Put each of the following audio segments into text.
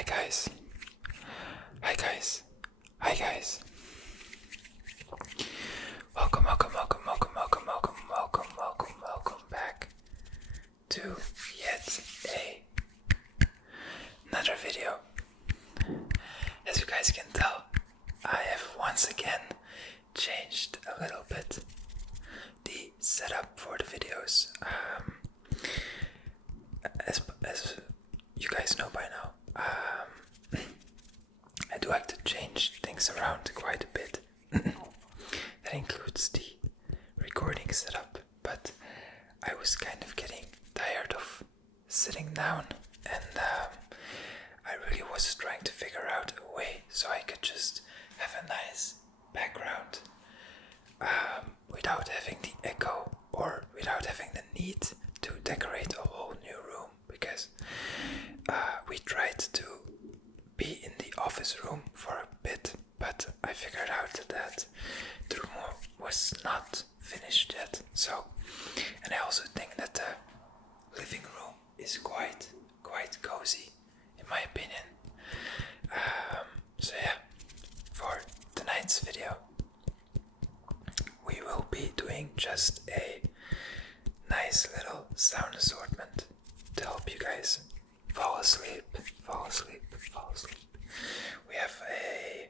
Hi guys. Hi guys. Hi guys. Welcome back to yet another video. As you guys can tell, I have once again changed a little bit the setup for the videos. As you guys know by now, I do like to change things around quite a bit. That includes the recording setup, but I was kind of getting tired of sitting down, and I really was trying to figure out a way so I could just have a nice background without having the echo or without having the need to decorate a whole new room, because we tried to be in the office room for a bit, but I figured out that the room was not finished yet. So, and I also think that the living room is quite cozy, in my opinion. So yeah, for tonight's video, we will be doing just a nice little sound assortment to help you guys fall asleep. We have a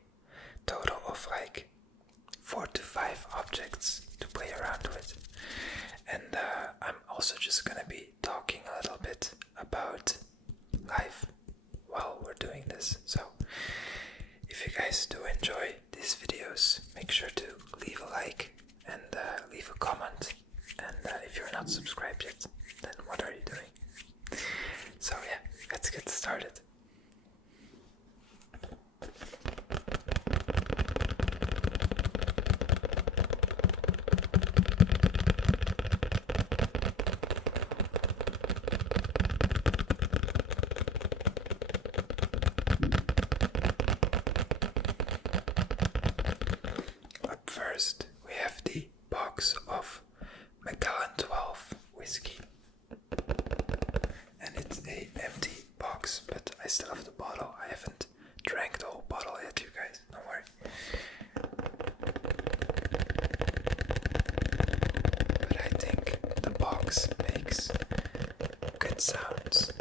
total of like 4 to 5 objects to play around with, and I'm also just gonna be talking a little bit about life while we're doing this. So if you guys do enjoy these videos, make sure to leave a like and leave a comment, and if you're not subscribed yet, then what are you doing? So yeah, let's get started. Up first, we have the box of Macallan 12 whiskey. And it's an empty box, but I still have the bottle. I haven't drank the whole bottle yet, you guys. Don't worry. But I think the box makes good sounds.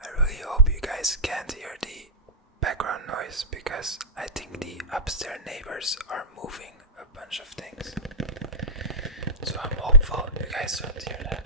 I really hope you guys can't hear the background noise, because I think the upstairs neighbors are moving a bunch of things. So I'm hopeful you guys don't hear that.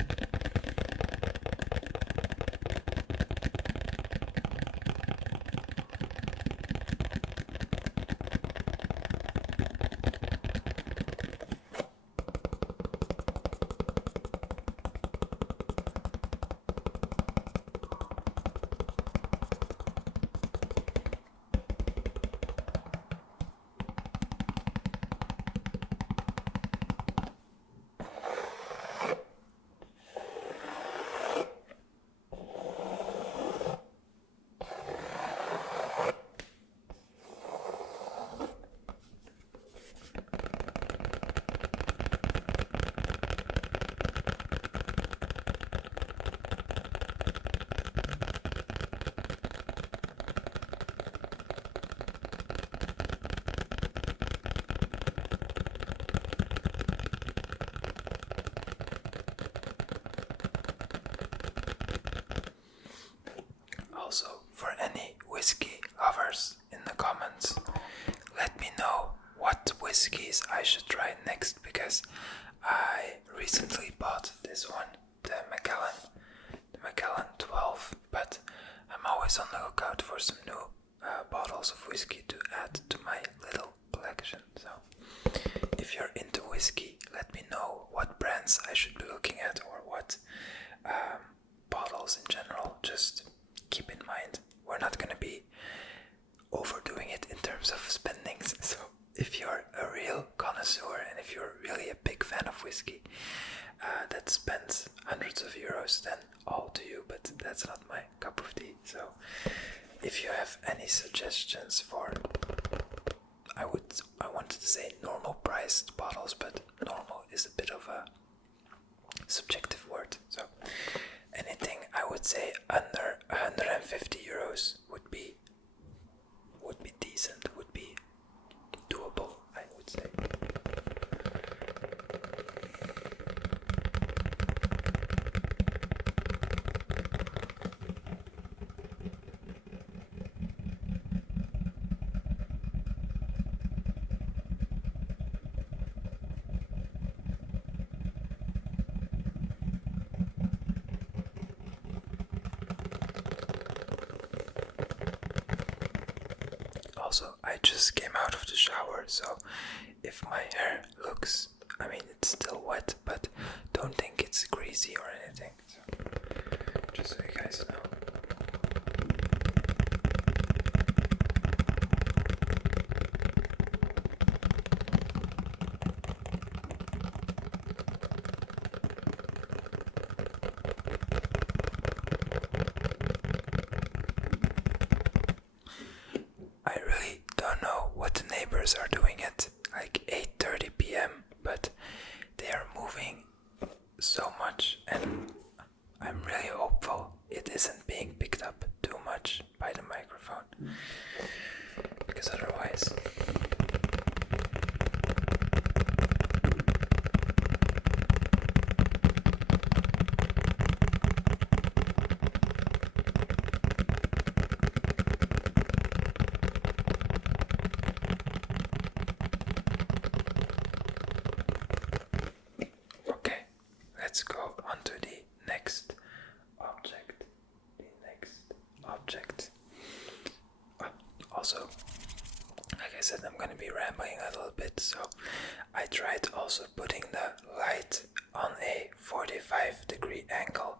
Also, for any whiskey lovers in the comments, let me know what whiskeys I should try next, because I recently bought this one, the Macallan 12, but I'm always on the lookout for some new bottles of whiskey to add to my little collection. So if you're into whiskey, let me know what brands I should be looking at, or what bottles in general. Just keep in mind, we're not going to be overdoing it in terms of spendings. So if you're a real connoisseur and if you're really a big fan of whiskey, that spends hundreds of euros, then all to you, but that's not my cup of tea. So if you have any suggestions for, I wanted to say normal priced bottles, but normal is a bit of a subjective word. So anything, I would say under 150 euros would be decent, would be doable, I would say. Also, I just came out of the shower, so if my hair looks, it's still wet, but don't think it's greasy or anything. So, just so you guys know. I really don't know what the neighbors are doing at like 8:30 p.m., but they are moving so much, and I'm really hopeful it isn't being picked up too much by the microphone, because otherwise let's go on to the next object. Also, like I said, I'm going to be rambling a little bit, so I tried also putting the light on a 45-degree angle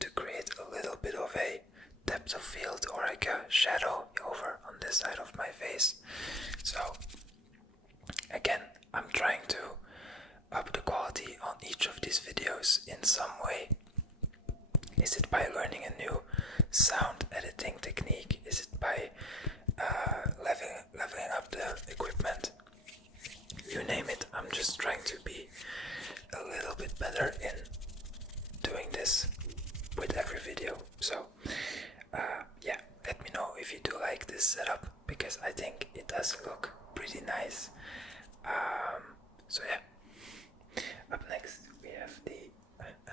to create a little bit of a depth of field, or like a shadow over on this side of my face. So again, I'm trying to up the quality on each of these videos in some way. Is it by learning a new sound editing technique? Is it by leveling up the equipment? You name it, I'm just trying to be a little bit better in doing this with every video. So yeah, let me know if you do like this setup, because I think it does look pretty nice. So yeah. Up next, we have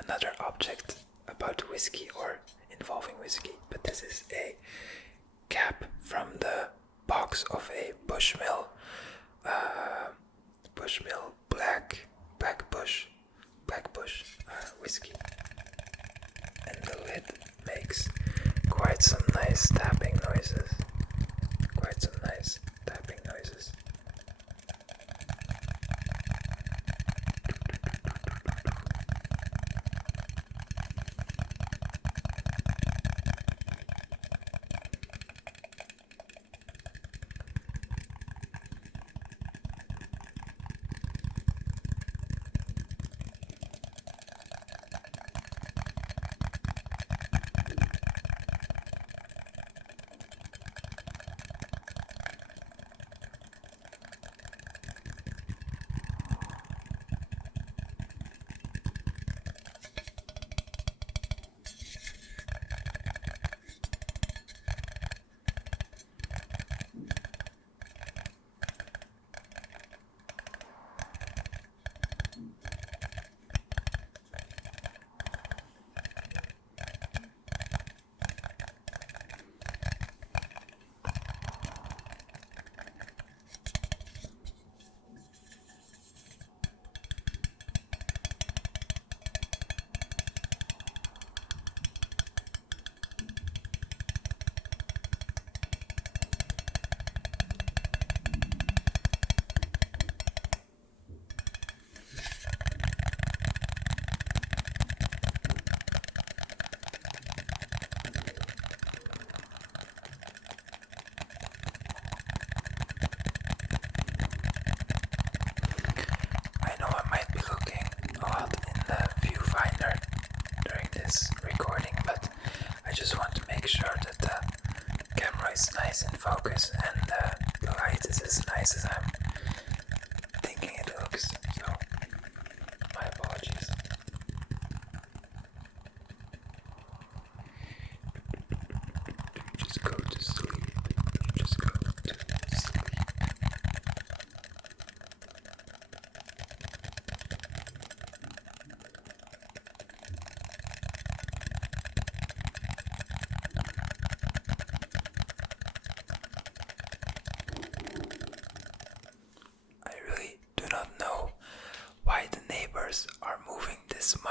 another object about whiskey or involving whiskey, but this is a cap from the box of a Bushmill Black Bush whiskey, and the lid makes quite some nice tapping noises.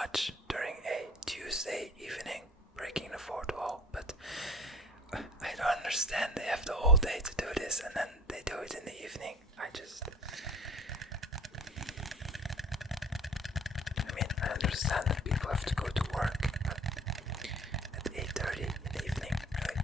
much during a Tuesday evening, breaking the fourth wall, but I don't understand. They have the whole day to do this and then they do it in the evening. I understand that people have to go to work, but at 8:30 in the evening, really.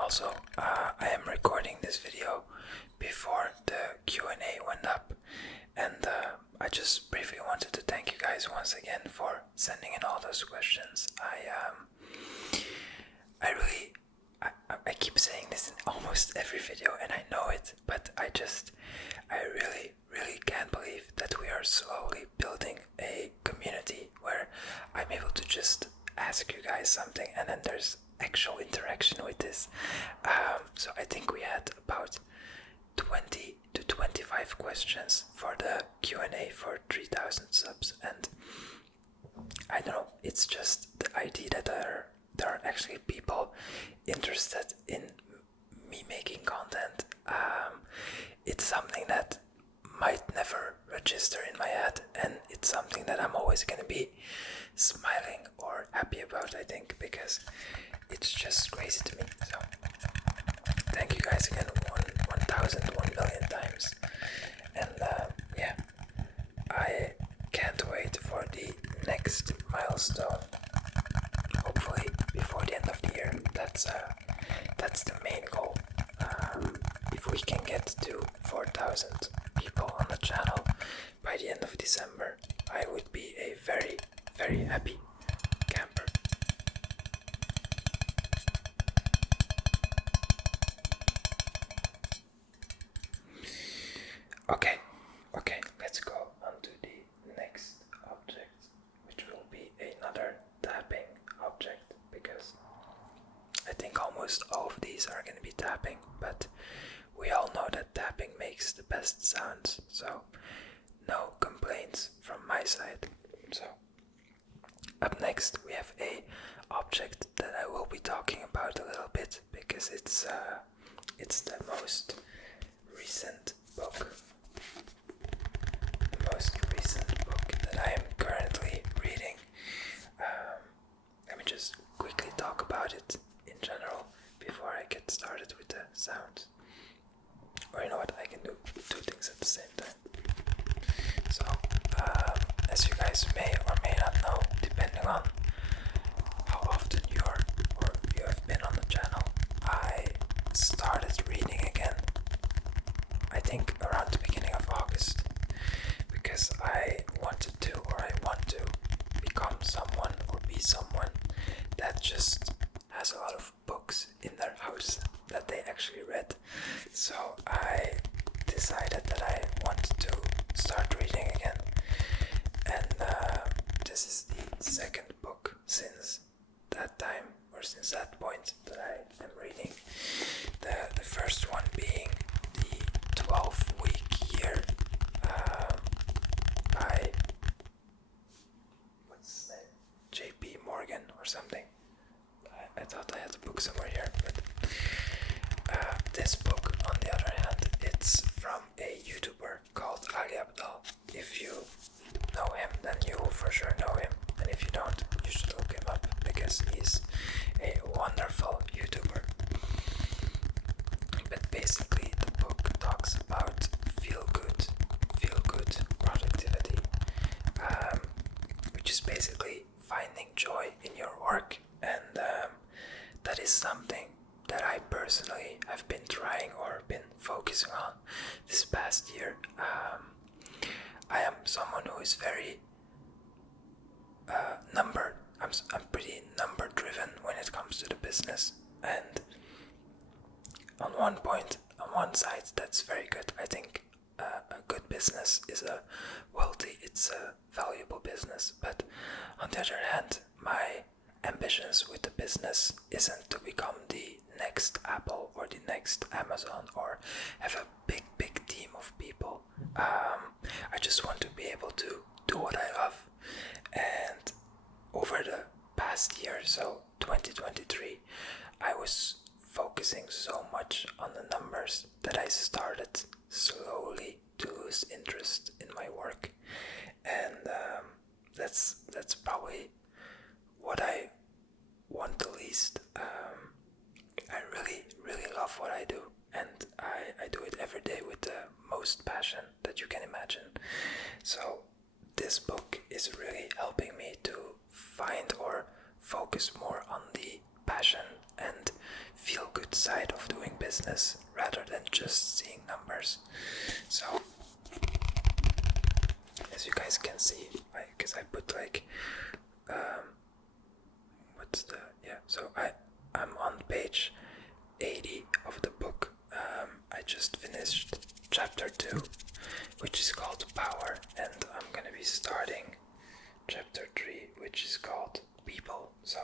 Also, I am recording this video before the Q&A went up, and I just briefly wanted to thank you guys once again for sending in all those questions. I keep saying this in almost every video, and I know it, but I really can't believe that we are slowly building a community where I'm able to just ask you guys something and then there's actual interaction with this. So I think we had about 20 to 25 questions for the Q&A for 3,000 subs, and I don't know, it's just the idea that there are actually people interested in me making content. It's something that might never register in my head, and it's something that I'm always going to be smiling or happy about, I think, because it's just crazy to me. So thank you guys again 1,000, 1 million times, and yeah, I can't wait for the next milestone, hopefully before the end of the year. That's the main goal. If we can get to 4,000 people on the channel by the end of December, I would be a very, very happy camper. Okay, let's go on to the next object, which will be another tapping object, because I think almost all of these are going to be tapping, but we all know that tapping makes the best sounds, so no complaints from my side. So up next we have a object that I will be talking about a little bit, because it's the most recent book. The most recent book that I am currently reading. Let me just quickly talk about it in general before I get started with the sounds. Or you know what, I can do two things at the same time. So, as you guys may or may not know, depending on how often you have been on the channel, I started reading again, I think around the beginning of August, because I want to become someone or be someone that just has a lot of books in their house that they actually read. So I decided that I wanted to start reading again, and this is the second book since that time, or since that point, that I am reading. The first one being the 12-week year by, what's his name, J.P. Morgan or something. I thought I had the book somewhere here, but this book, on the other hand, it's from a YouTuber called Ali Abdal. If you know him, then you will for sure know him, and if you don't, you should look him up, because he's a wonderful YouTuber. But basically the book talks about feel good productivity, which is basically finding joy in your work, and that is something that I personally have been trying or been focusing on this past year. I am someone who is very number. I'm pretty number driven when it comes to the business, and on one side, that's very good. I think a good business is it's a valuable business. But on the other hand, my ambitions with the business isn't to become the next Apple or the next Amazon or have a big team of people. I just want to be able to do what I love. And over the past year, so 2023, I was focusing so much on the numbers that I started slowly to lose interest in my work. And that's probably what I want the least. I really love what I do, and I do it every day with the most passion that you can imagine. So this book is really helping me to find or focus more on the passion and feel good side of doing business rather than just seeing numbers. So as you guys can see, because I put like I'm on page 80 of the book. I just finished chapter 2, which is called Power, and I'm gonna be starting chapter 3, which is called People. So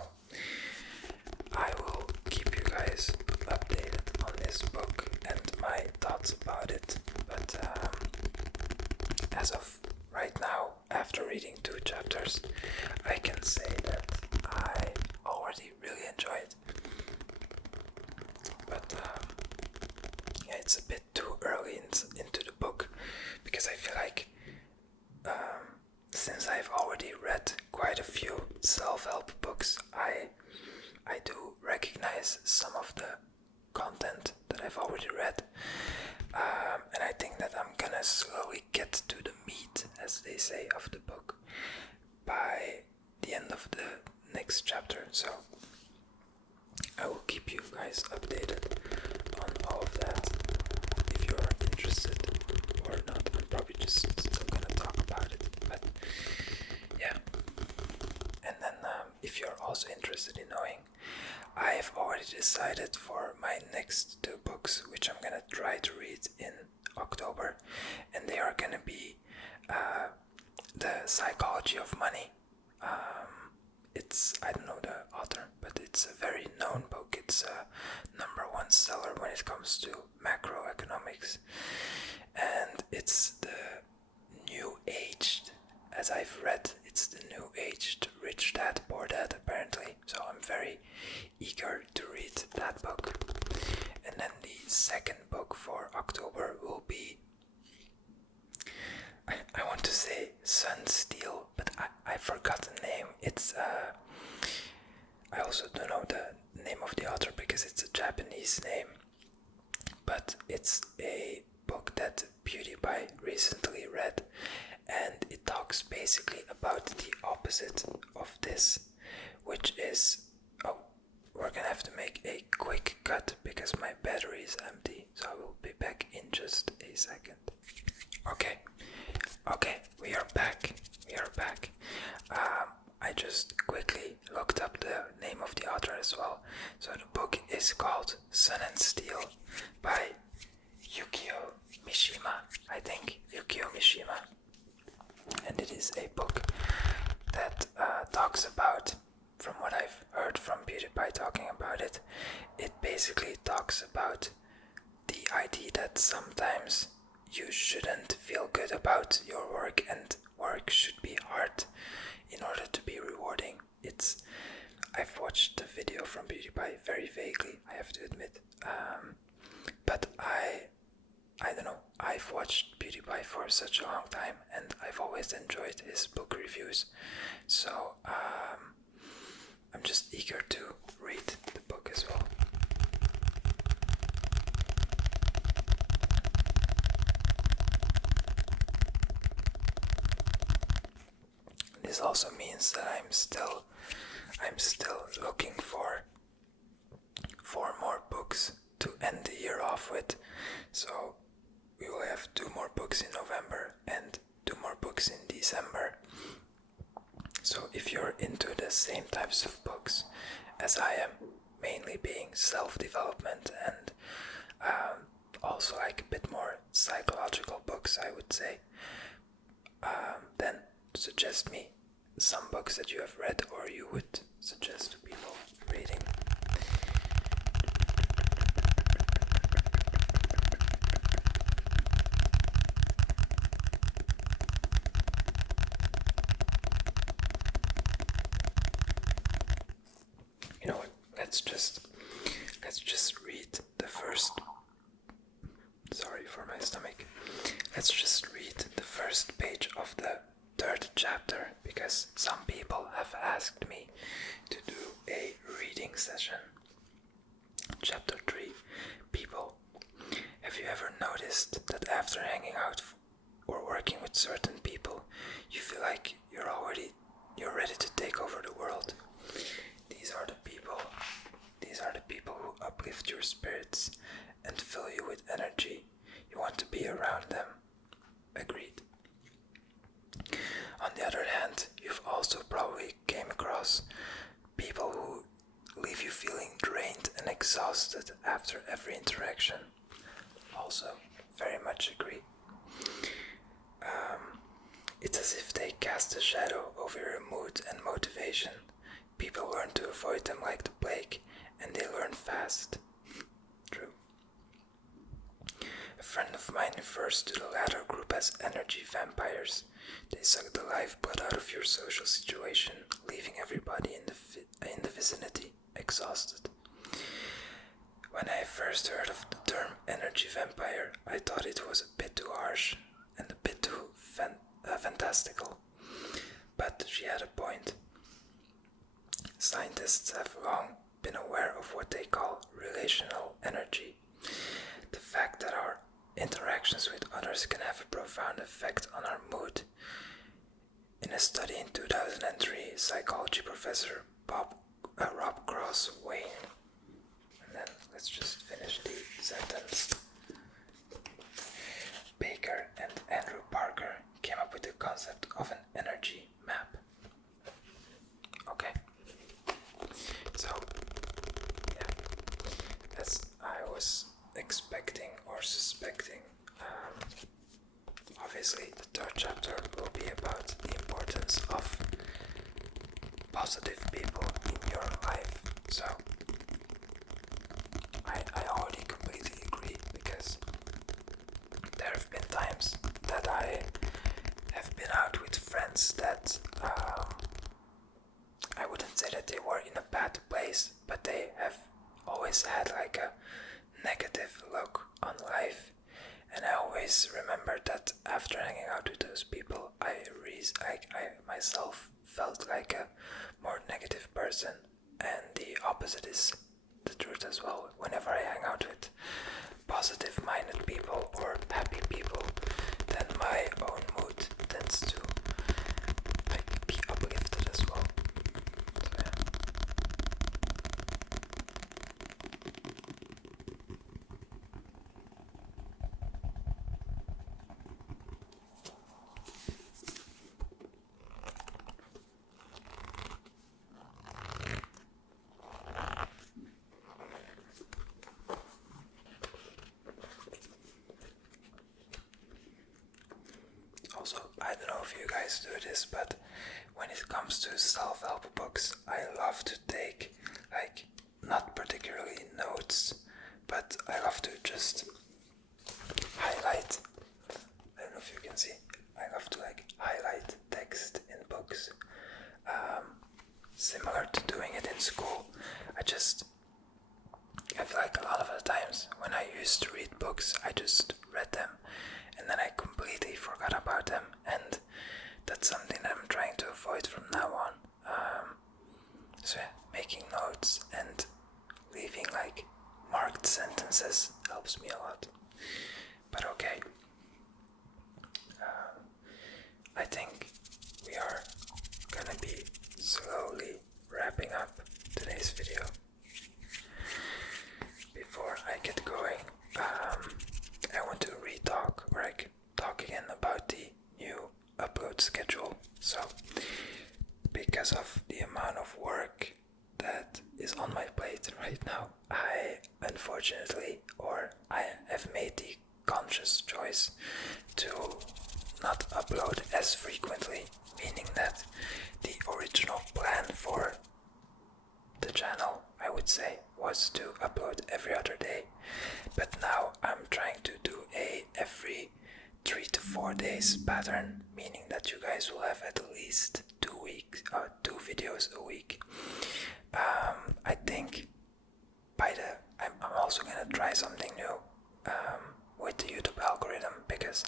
I will keep you guys updated on this book and my thoughts about it. But as of right now, after reading 2 chapters, I can say that I already really enjoy it. But it's a bit too early into the book, because I feel like since I've already read quite a few self-help books, I do recognize some of the content that I've already read, and I think that I'm gonna slowly get to the meat, as they say, of the book by the end of the next chapter. So I will keep you guys updated on all of that. If you're interested or not, I'm probably just still gonna talk about it. But yeah, and then if you're also interested in knowing, I've already decided for my next 2 books, which I'm gonna try to read in October, and they are gonna be The Psychology of Money. I don't know the author, but it's a very known book. It's a #1 seller when it comes to macroeconomics, and it's the new aged, as I've read, it's the new aged Rich Dad Poor Dad apparently. So I'm very eager to read that book. And then the second book for October will be, I want to say Sun Steel, but I forgot the name. It's I also don't know the name of the author because it's a Japanese name, but it's a book that PewDiePie recently read, and it talks basically about the opposite of this, which is, we're gonna have to make a quick cut because my battery is empty, so I will be back in just a second. Okay, we are back. I just quickly looked up the name of the author as well. So the book is called Sun and Steel by Yukio Mishima, I think, Yukio Mishima. And it is a book that talks about, from what I've heard from PewDiePie talking about it, it basically talks about the idea that sometimes you shouldn't feel good about your work, and work should be hard in order to be rewarding. I've watched the video from PewDiePie very vaguely, I have to admit, but I don't know, I've watched PewDiePie for such a long time and I've always enjoyed his book reviews, so I'm just eager to read the book as well. This also means that I'm still looking for 4 more books to end the year off with. So we will have 2 more books in November and 2 more books in December. So if you're into the same types of books as I am, mainly being self-development and also like a bit more psychological books, I would say, then suggest me some books that you have read or you would suggest to people reading. You know what? Let's just read the first. Sorry for my stomach. Let's just read the first page of the 3rd chapter, because some people have asked me to do a reading session. Chapter 3. People, have you ever noticed that after hanging out or working with certain people, you feel like you're ready to take over the world? These are the people who uplift your spirits and fill you with energy. You want to be around them. Agreed. On the other hand, you've also probably came across people who leave you feeling drained and exhausted after every interaction. Also, very much agree. It's as if they cast a shadow over your mood and motivation. People learn to avoid them like the plague, and they learn fast. True. A friend of mine refers to the latter group as energy vampires. They suck the lifeblood out of your social situation, leaving everybody in the vicinity exhausted. When I first heard of the term energy vampire, I thought it was a bit too harsh and a bit too fantastical. But she had a point. Scientists have long been aware of what they call relational energy. The fact that our interactions with others can have a profound effect on our mood. In a study in 2003, psychology professor Rob Cross-Wayne, and then let's just finish the sentence. Baker and Andrew Parker came up with the concept of an energy map. Okay. So, yeah, as I was expecting or suspecting, obviously the 3rd chapter will be about the importance of positive people in your life. So, I already completely agree, because there have been times that I have been out with friends that I wouldn't say that they were in a bad place, but they have always had like a negative look on life. And I always remember that after hanging out with those people, I myself felt like a more negative person. And the opposite is the truth as well. Whenever I hang out with positive-minded people or happy people, then my own mood tends to be uplifted as well. So, yeah. Also, I don't know if you guys do this, but when it comes to self-help books, I love to take, like, not particularly notes, but I love to just highlight. I don't know if you can see. I love to highlight text in books. Similar to doing it in school. I feel like a lot of the times when I used to read books, I just read them and then I completely forgot about them, and that's something that I'm trying to avoid from now on. So yeah, making notes and leaving marked sentences helps me a lot. But okay, I think we are gonna be slowly wrapping up today's video. Before I get going, upload as frequently, meaning that the original plan for the channel, I would say, was to upload every other day, but now I'm trying to do a every 3 to 4 days pattern, meaning that you guys will have at least 2 videos a week. I think I'm also gonna try something new with the YouTube algorithm, because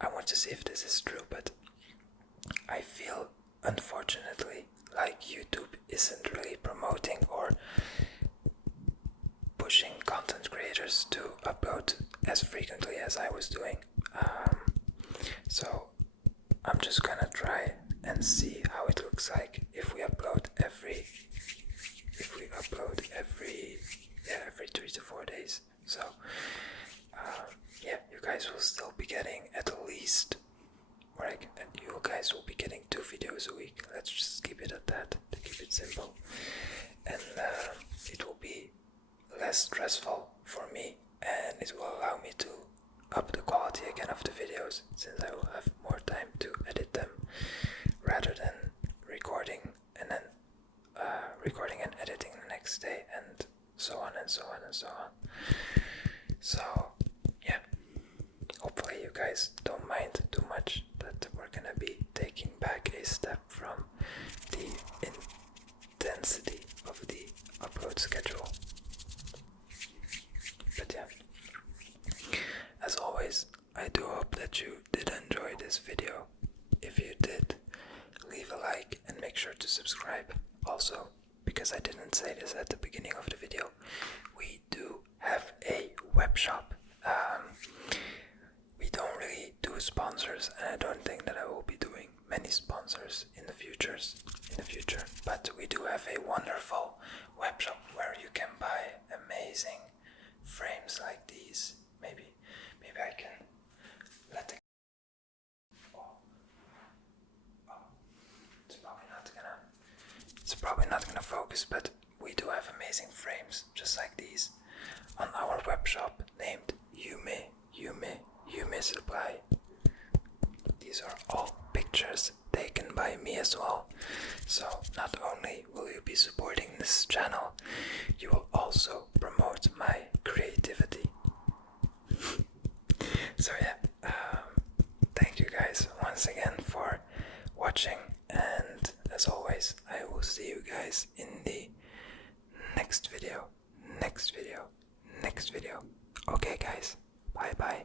I want to see if this is true, but I feel, unfortunately, like YouTube isn't really promoting or pushing content creators to upload as frequently as I was doing. So I'm just gonna try and see how it looks like if we upload every 3 to 4 days. So yeah, you guys will still be getting at least, you guys will be getting 2 videos a week. Let's just keep it at that to keep it simple, and it will be less stressful for me, and it will allow me to up the quality again of the videos, since I will have more time to edit them rather than recording and editing the next day, and so on and so on and so on. So yeah, hopefully you guys don't mind too much that we're gonna be taking back a step from the intensity of the upload schedule. But yeah, as always, I do hope that you did enjoy this video. If you did, leave a like and make sure to subscribe. Also, because I didn't say this at the beginning of the video, we do have a web shop. We don't really do sponsors, and I don't think that I will be doing many sponsors in the future, but we do have a wonderful web shop where you can buy amazing frames like these. Maybe I can let the it's probably not gonna focus, but we do have amazing frames just like these on our web shop named Yume Supply. These are all pictures taken by me as well. So not only will you be supporting this channel, you will also promote my creativity. So yeah, thank you guys once again for watching, and as always, I will see you guys in the next video. Okay guys, bye bye.